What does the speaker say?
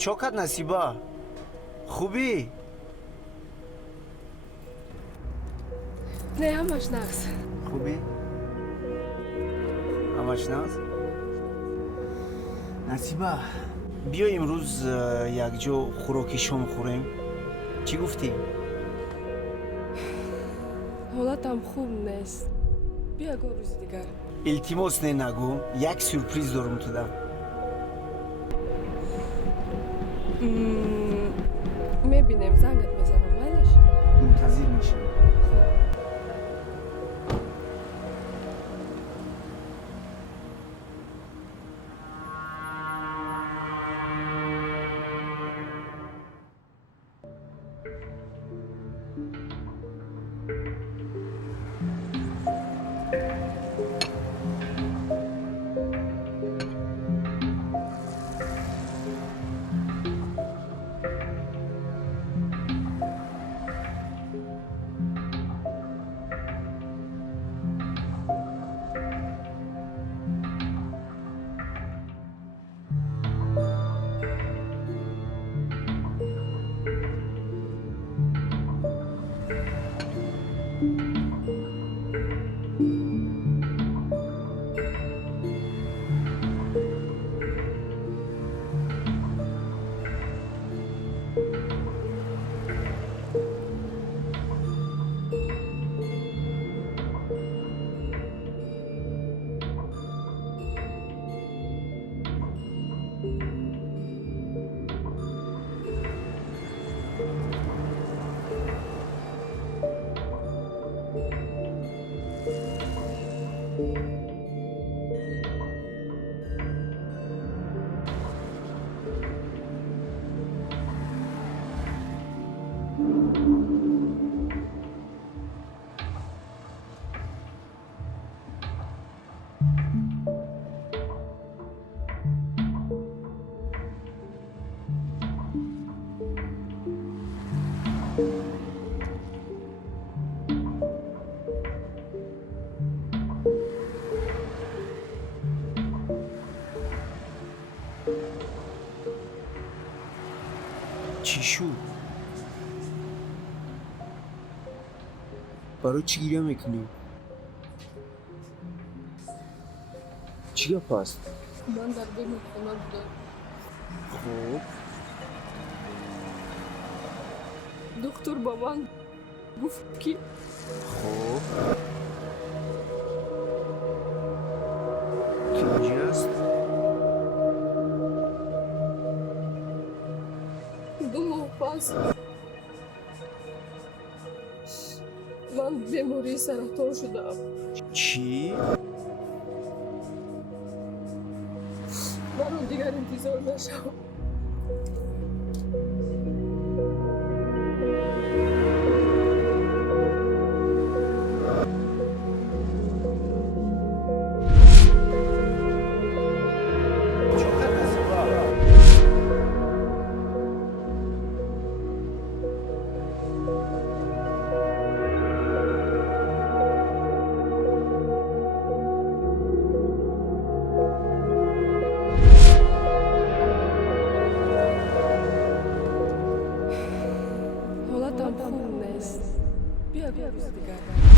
چوکت نصیبا خوبی؟ نه همش نقص. خوبی؟ همش ناز؟ نصیبا بیا امروز یک جا خوراکی شام خوریم. چی گفتی؟ حالتم خوب نیست. بیا گو روز دیگر. التماس نگو، یک سورپریز دارم تو دم. میبینیم زنگت میزنم ولیش. منتظر میشم. چی شد؟ برای چی گریه میکنی؟ چی گپ است؟ من در بین خونه بودم. خب دکتر با من گفت که خب کی اینجا است؟ 2 ماه پس من بیماری سرطان شدم. چی؟ من دیگر انتظار نشم. چوکت نصیبا حالتم خوب نیست. بیا روز دیگر.